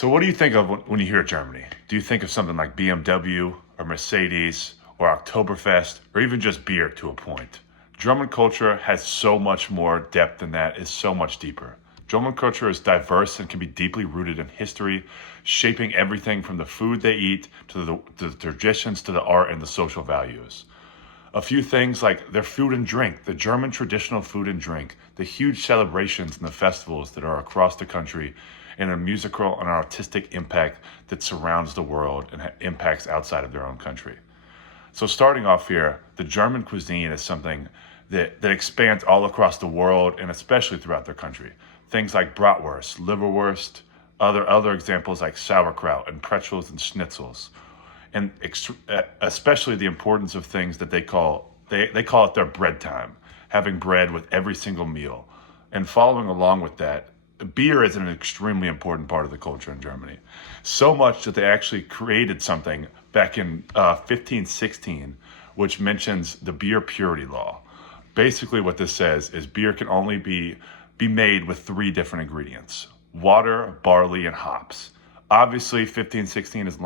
So what do you think of when you hear Germany? Do you think of something like BMW or Mercedes or Oktoberfest or even just beer to a point? German culture has so much more depth than that, is so much deeper. German culture is diverse and can be deeply rooted in history, shaping everything from the food they eat to the traditions to the art and the social values. A few things like their food and drink, the German traditional food and drink, the huge celebrations and the festivals that are across the country, and a musical and artistic impact that surrounds the world and impacts outside of their own country. So starting off here, the German cuisine is something that expands all across the world and especially throughout their country. Things like bratwurst, liverwurst, other examples like sauerkraut and pretzels and schnitzels, and especially the importance of things that they call it their bread time, having bread with every single meal. And following along with that, beer is an extremely important part of the culture in Germany. So much that they actually created something back in 1516, which mentions the beer purity law. Basically, what this says is beer can only be made with three different ingredients: water, barley, and hops. Obviously, 1516 is a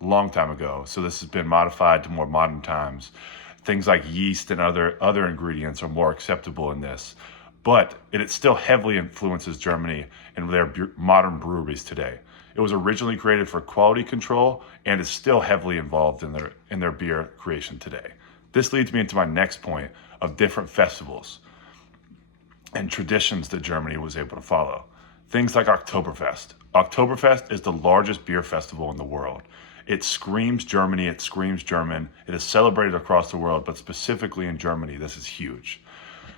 long time ago, so this has been modified to more modern times. Things like yeast and other ingredients are more acceptable in this, but it still heavily influences Germany and their modern breweries today. It was originally created for quality control and is still heavily involved in their beer creation today. This leads me into my next point of different festivals and traditions that Germany was able to follow. Things like Oktoberfest. Oktoberfest is the largest beer festival in the world. It screams Germany, it screams German. It is celebrated across the world, but specifically in Germany, this is huge.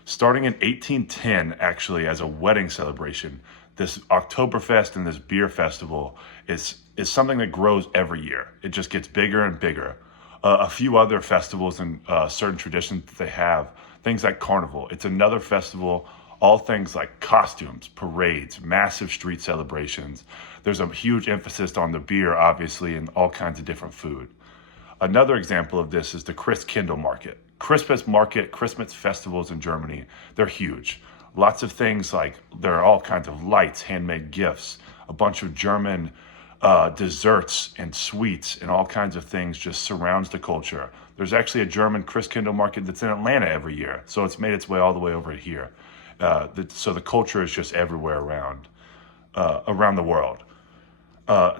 Starting in 1810, actually, as a wedding celebration, this Oktoberfest and this beer festival is something that grows every year. It just gets bigger and bigger. A few other festivals and certain traditions that they have, things like Carnival. It's another festival, all things like costumes, parades, massive street celebrations. There's a huge emphasis on the beer, obviously, and all kinds of different food. Another example of this is the Christkindl market. Christmas market, Christmas festivals in Germany, they're huge. Lots of things like there are all kinds of lights, handmade gifts, a bunch of German desserts and sweets and all kinds of things just surrounds the culture. There's actually a German Christkindl market that's in Atlanta every year, so it's made its way all the way over here. So the culture is just everywhere around the world.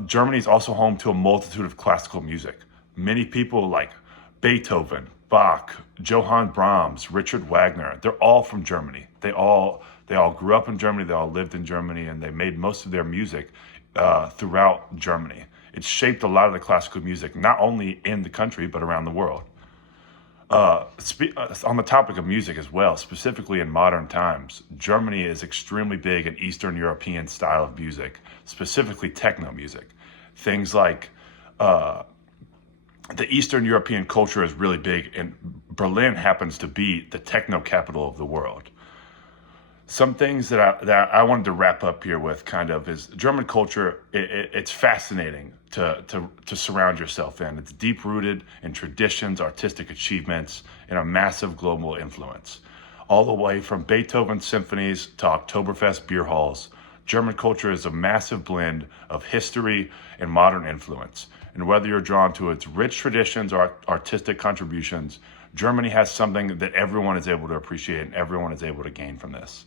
Germany is also home to a multitude of classical music. Many people like Beethoven, Bach, Johann Brahms, Richard Wagner, they're all from Germany. They all grew up in Germany, they all lived in Germany, and they made most of their music throughout Germany. It shaped a lot of the classical music, not only in the country, but around the world. On the topic of music as well, specifically in modern times, Germany is extremely big in Eastern European style of music, specifically techno music. Things like the Eastern European culture is really big, and Berlin happens to be the techno capital of the world. Some things that I wanted to wrap up here with kind of is German culture. It's fascinating to surround yourself in. It's deep rooted in traditions, artistic achievements, and a massive global influence. All the way from Beethoven symphonies to Oktoberfest beer halls, German culture is a massive blend of history and modern influence. And whether you're drawn to its rich traditions or artistic contributions, Germany has something that everyone is able to appreciate and everyone is able to gain from this.